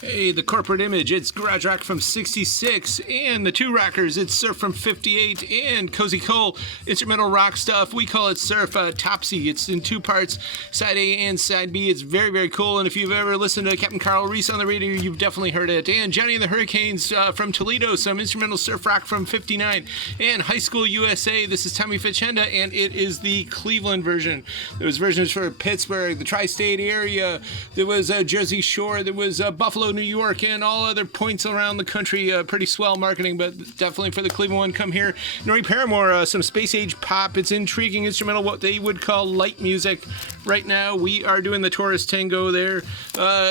Hey, the corporate image, it's Garage Rock from 66, and the Two Rockers, it's Surf from 58, and Cozy Cole, instrumental rock stuff, we call it Surf Topsy. It's in two parts, side A and side B. It's very, very cool, and if you've ever listened to Captain Carl Reese on the radio, you've definitely heard it. And Johnny and the Hurricanes from Toledo, some instrumental surf rock from 59, and High School USA, this is Tommy Fachenda, and it is the Cleveland version. There was versions for Pittsburgh, the tri-state area, there was Jersey Shore, there was Buffalo, New York, and all other points around the country. Pretty swell marketing, but definitely for the Cleveland one, come here. Norrie Paramore, some space age pop. It's intriguing instrumental, what they would call light music. Right now, we are doing the Taurus Tango there.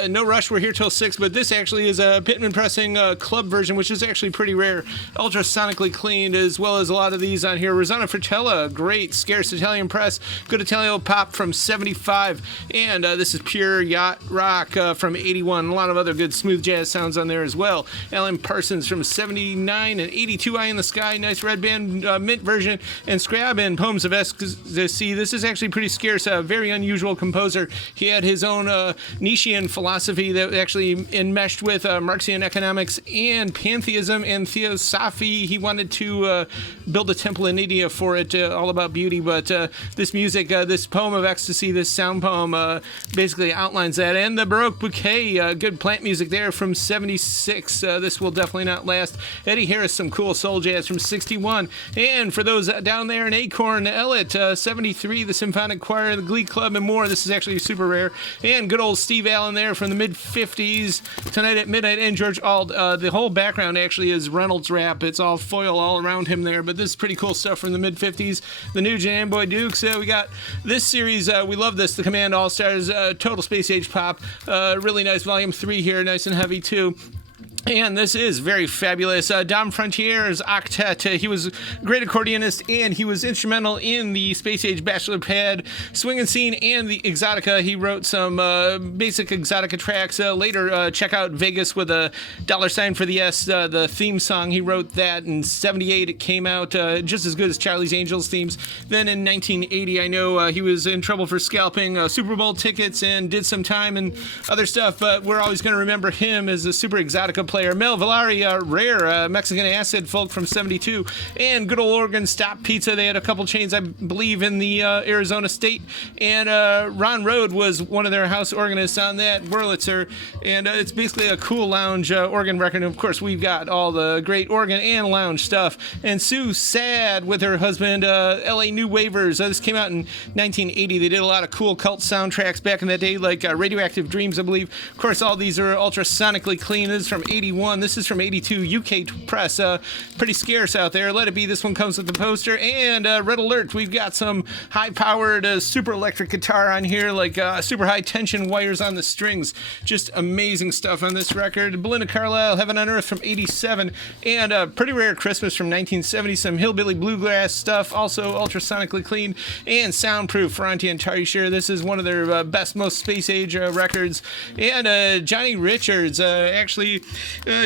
No rush, we're here till 6, but this actually is a Pittman Pressing club version, which is actually pretty rare. Ultrasonically cleaned, as well as a lot of these on here. Rosanna Fratella, great, scarce Italian press. Good Italian pop from 75. And this is pure yacht rock from 81. A lot of other good smooth jazz sounds on there as well. Alan Parsons from 79 and 82. Eye in the Sky, nice red band mint version. And Scrab and Poems of Ecstasy. This is actually pretty scarce. A very unusual composer. He had his own Nietzschean philosophy that actually enmeshed with Marxian economics and pantheism and theosophy. He wanted to build a temple in India for it, all about beauty. But this music, this Poem of Ecstasy, this sound poem basically outlines that. And the Baroque Bouquet, good plant music there from 76. This will definitely not last. Eddie Harris, some cool soul jazz from 61. And for those down there in Acorn, Elliott, 73, the Symphonic Choir, the Glee Club, and more. This is actually super rare. And good old Steve Allen there from the mid-50s. Tonight at Midnight, and George Auld. The whole background actually is Reynolds rap. It's all foil all around him there, but this is pretty cool stuff from the mid-50s. The new Jam Boy Dukes. We got this series. We love this. The Command All-Stars, total space age pop. Really nice. Volume 3 here, nice and heavy too. And this is very fabulous. Dom Frontier's octet. He was a great accordionist, and he was instrumental in the Space Age Bachelor Pad, Swing and Scene, and the Exotica. He wrote some basic Exotica tracks. Later, check out Vegas with a $sign for the S, the theme song. He wrote that in 78. It came out just as good as Charlie's Angels themes. Then in 1980, I know he was in trouble for scalping Super Bowl tickets and did some time and other stuff, but we're always going to remember him as a super Exotica player. Mel Villari, rare Mexican acid folk from 72, and good old Oregon Stop Pizza. They had a couple chains, I believe, in the Arizona state, and Ron Rode was one of their house organists on that, Wurlitzer, and it's basically a cool lounge organ record. And of course, we've got all the great organ and lounge stuff. And Sue Sad with her husband, LA New Wavers. This came out in 1980. They did a lot of cool cult soundtracks back in that day, like Radioactive Dreams, I believe. Of course, all these are ultrasonically clean. This is from 81. This is from 82. UK press. Pretty scarce out there. Let It Be. This one comes with the poster. And Red Alert. We've got some high-powered super electric guitar on here, like super high-tension wires on the strings. Just amazing stuff on this record. Belinda Carlisle, Heaven on Earth from 87. And Pretty Rare Christmas from 1970. Some hillbilly bluegrass stuff. Also ultrasonically clean. And Soundproof, Ferranti and Tarisher. This is one of their best, most space-age records. And Johnny Richards, actually...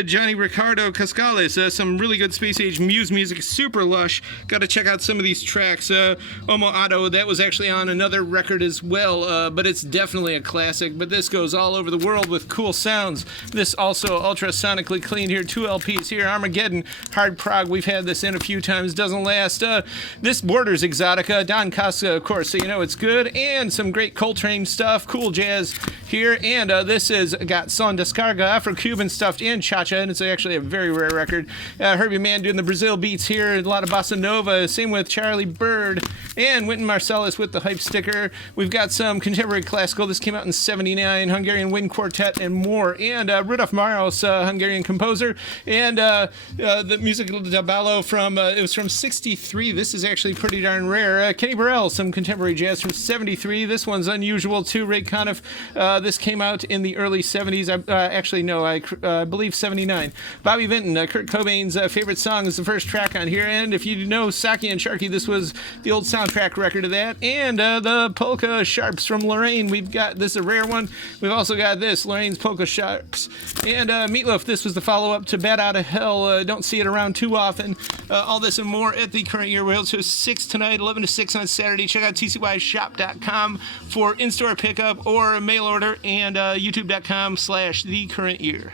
Johnny Ricardo Cascales, some really good space age Muse music, super lush. Got to check out some of these tracks. Omo Otto, that was actually on another record as well, but it's definitely a classic. But this goes all over the world with cool sounds. This also ultrasonically cleaned here. 2 LPs here. Armageddon, Hard Prog. We've had this in a few times. Doesn't last. This borders Exotica. Don Costa, of course, so you know it's good. And some great Coltrane stuff. Cool jazz here. And this has got Son Descarga, Afro-Cuban stuffed and cha-cha, and it's actually a very rare record. Herbie Mann doing the Brazil beats here, a lot of bossa nova, same with Charlie Bird, and Wynton Marsalis with the hype sticker. We've got some contemporary classical. This came out in 79, Hungarian Wind Quartet, and more. And Rudolf Maros, Hungarian composer, and the music da Ballo from, it was from 63. This is actually pretty darn rare. Kenny Burrell, some contemporary jazz from 73. This one's unusual too. Ray Conniff, this came out in the early 70s. Actually, no, I believe believe 79. Bobby Vinton, Kurt Cobain's favorite song is the first track on here. And if you know Saki and Sharky, this was the old soundtrack record of that. And the Polka Sharps from Lorraine. We've got this, a rare one. We've also got this, Lorraine's Polka Sharps. And Meatloaf, this was the follow-up to Bat Out of Hell. Don't see it around too often. All this and more at the Current Year. We'll show 6 tonight, 11 to 6 on Saturday. Check out tcyshop.com for in-store pickup or mail order, and youtube.com/thecurrentyear.